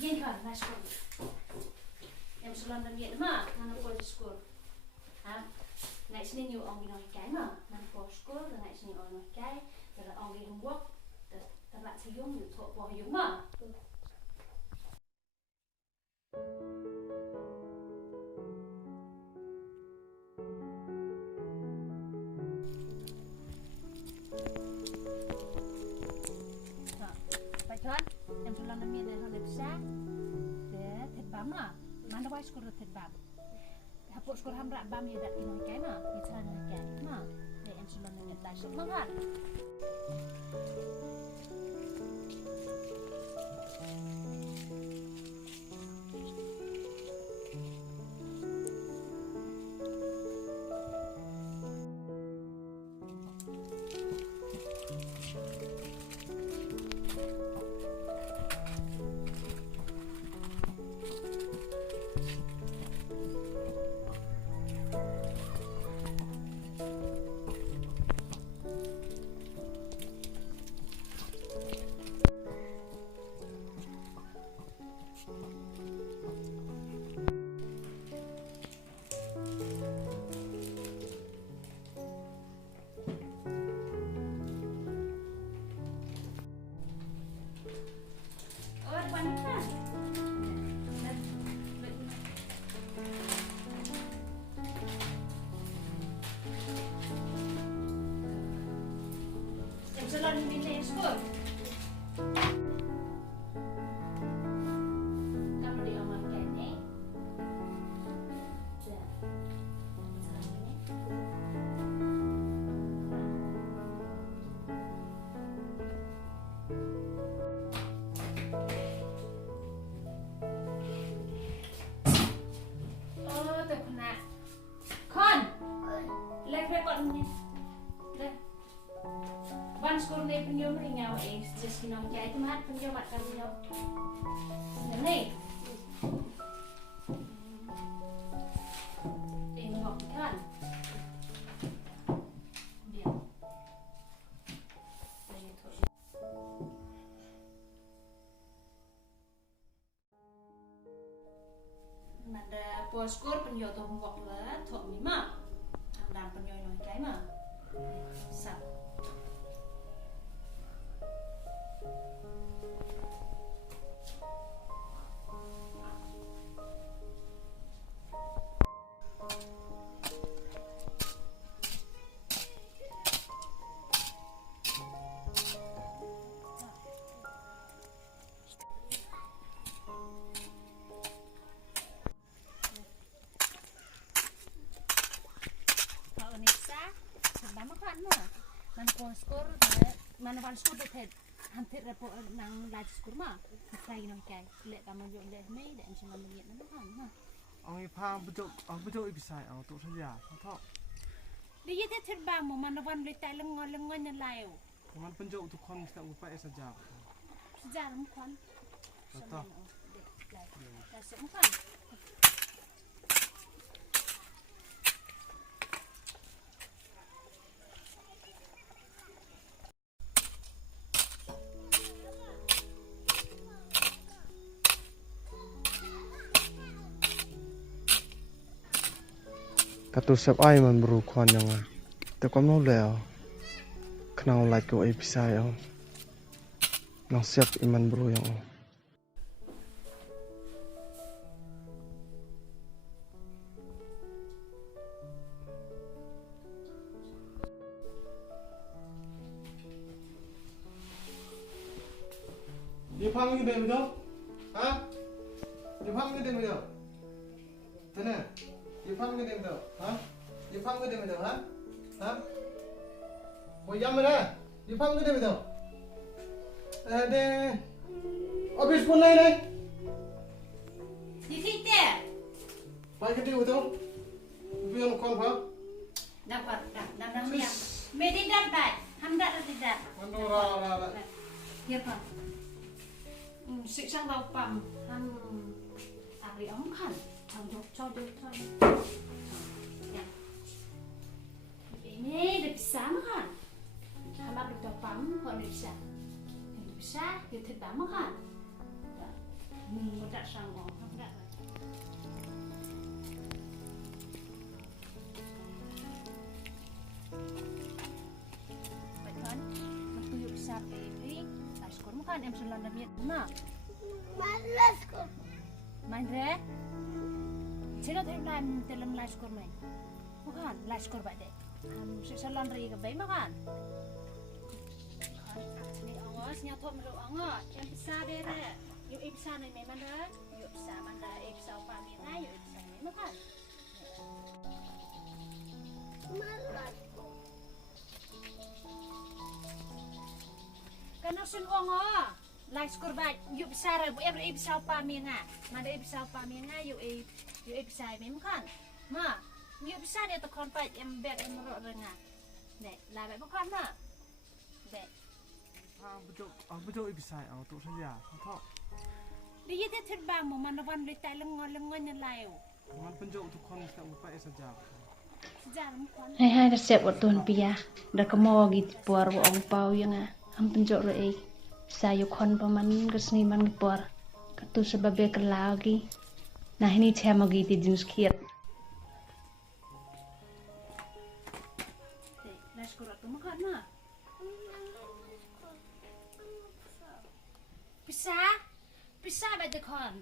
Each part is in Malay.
Yen kan Masborn. Em salon dan yen ma, mana pol skor. Naik sini new ong binoi kai ma, mana pol skor, naik sini ong binoi kai, terus ong binoi wok, terus sayungอยู่ทบอยู่มาไปก่อนem cho lần miền này họ đẹp xa để thịt băm à mà nó quay skor thịt băm hấp bột skor ham rạ băm gì đặt cái nói cái mà cái chân nói cái mà để em cho lần này đại sốt mắc hạt Jalan ini skor. Kamu diamankan ni. Oh, terkena. Khon. Lekor ni. Ban skor ni penyom ringau just kinong jai tu mat penyom mat kan penyom. Ni. Tengok kan. Biam. Nada pol skor penyom tu wak la thok mi ma. Am penyom noi kai ma. Sap. Mana van skor det hampir repot nang laj skor ma kai nang kai lek kamu yo lek me dan cuma lihat nang kan ha ong pha betul ibisai ong tu saja thok dia dia terbang mana van le tai lengon yang lain man penjau tu khon tak upaya saja sejarah khon betul dah sempat Katu sep ai man bru khon yang te kom no leo knau like ko episai yang nang sep iman bru yang Di phang ni dem do ha Di phang ni dem do Tene Di phang ni dem do ha Di phang ni dem do ha ha Bo yam ra Di phang ni dem do Ade Office pun lai lai Di sini Pai ke dia betul Biar kon ha dapat dah ya medidat dah hamdat tidak Mandora ya pak Suchiang vào pam ham ari ống khẩn thằng cho ya ini được sáng khẩn ham bắt được cho pam họ được sáng thì thịt bám khẩn berat sang orang, berat. Baik kan, bertuyuk besar baby, live score makan MC London Viet Nam. Malas ko. Main re? Sino tayo dalam live score main? Makan live score baik deh. Salon ri ke baik makan. Ni awas nyatot meruk angat, yang besar deh re. Yuk besar ni memang dah. Yuk besar mana? Besar apa ni? Yuk besar ni makan. Malas ko. Kan asun orang live score baik. Yuk besar bu em besar apa ni ngah? Mana besar apa ni ngah? Yuk besar ni makan. Ma, yuk besar dia tekon baik em beg em meruk rengah. Dek, lah baik makan ma. Dek. betul bisa tu saja. Betul. Dia dia terbang mau mana wan le tai lengon yang lain. Man penjauh tu kon tak upaya saja. Sejarah makan. Hai resep wat tuan pia dah kemo gitu puar wo ong pau yang am penjok re sayu kon paman kesni man puar katu sebab be lagi nah ini saya mau gitu jenis kiat Nah sekolah tu makan mah. Pisa baca kon.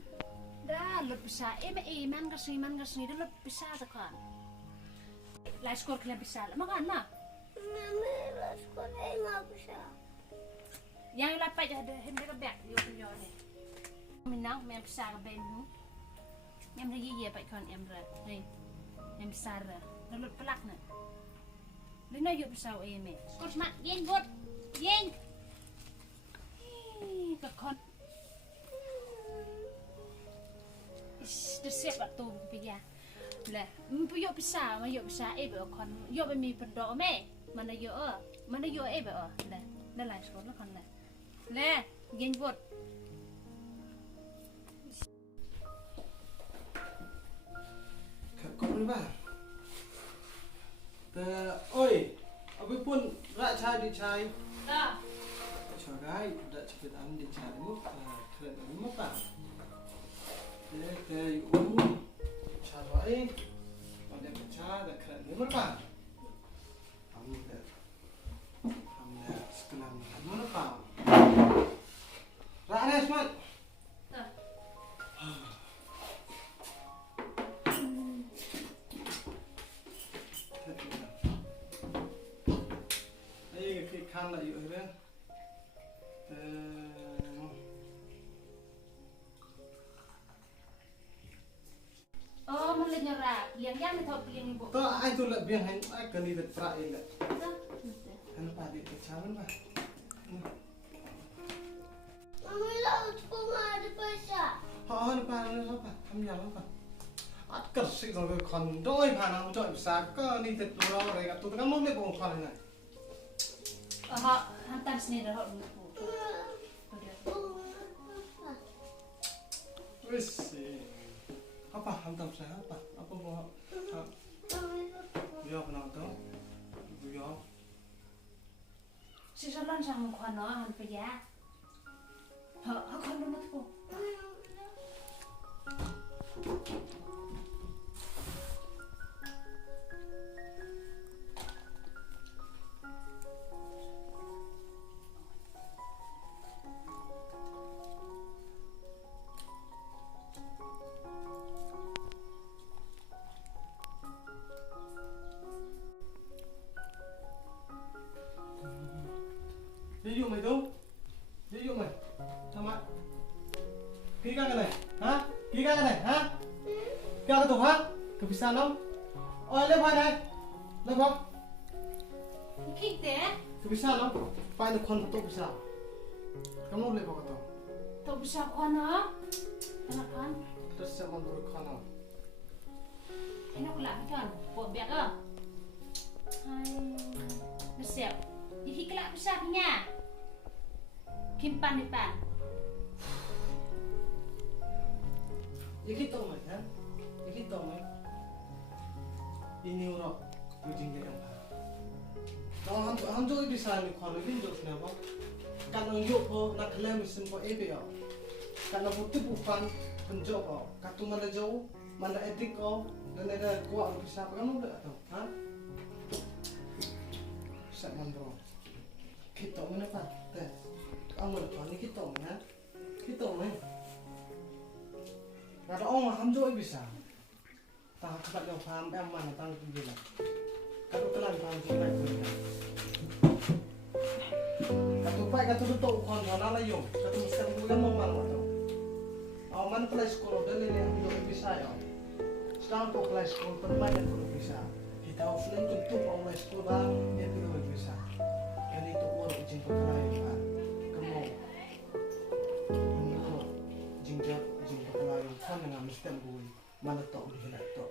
Dah lut pisa. Man kesni dah lut pisa tekan. Lah sekolah kalian pisa makan mah. Malas ko enggak bisa. Yang lapai dah ada hendak kebak yo punya ni. Minang main pisa ke benu. Yang lagi ye pak kon em rat. Ni. Yang besar dah lut pelak nak. Lena yuk pisau me. Skor semat, yen bot. Yen. Bekon. Siap waktu pergi. Lah, yuk pisau, yuk pisau bekon. Yuk mi pendok me. Mana yuk be. Lah lah skor lah kon lah. Lah, yen bot. Kau berapa? Oi, aku pun rak cai di cai. Dah. Cagai, dah cepet am di cai mu, keren mu apa? Ke cabai, pada pecah dah keren mu apa? Am dah sekelam mu apa? Rak ni smart. Khăn lại dựa bên Mình lên nhà ra, liang yang thì thôi liang bộ. Tôi anh tôi lại biếng anh cần đi vật lại lại. Anh bà đi vật cháo lắm bà. Malas ko nga ada pisa. Họ nó bà nó bà thăm nhà lắm bà. Át cật sự rồi còn đôi bà nào chọi sáng có đi thật đồ đâu này gặp tôi các món này bông khoan này. Họ hantar sini dah họ lupa. Wis. Apa hantam saya apa? Apa mau? Biar penonton. Biar. Si salon sang khon nó han pe ya. Họ khon nó tu. Ví dụ mày đâu? Ví dụ mày. Thằng ạ. Kỹ cái này, hả? Kỹ cái này, hả? Cái tủ hả? Cái bisa không? Ôi lên vai này. Lên không? Kik deh. Cái bisa không? Vai được con tủ bisa. Kamu lên vào cái tủ. Tu bisa khon nó. Enak kan? Terus saya mau beri con nào? Enak pula kan? Buat biar ke? Hai. Siap. Jadi kelak besar punya. Kimpan depan. Ini tahu mày hả? Ini tahu mày? Ini orang ujung dia yang parah. Kalau hamzo bisa ni kalau ini jauh kenapa? Kan orang jauh po nak kelam mesin po ebe ya. karena butuh bukan penjok kok katu mana jauh mana edik kok dan ada kuat bisa apa kamu udah tahu ha bisa mandro kita mana pak teh kamu apa ni kita mana ada orang hamjo bisa tang cepat yang paham mana tang gila kalau kelan paham juga itu katu tutup khon sana lah yo katu mesti bukan mau malu atau aman kelas sekolah dan ini yang belum bisa ya sekarang kok kelas sekolah permain yang belum bisa kita offline tutup kelas sekolah yang belum bisa yang itu orang izin perkelahian kan kamu ini lo jingga perkelahian kan dengan mesti ambui mana tak boleh nak tak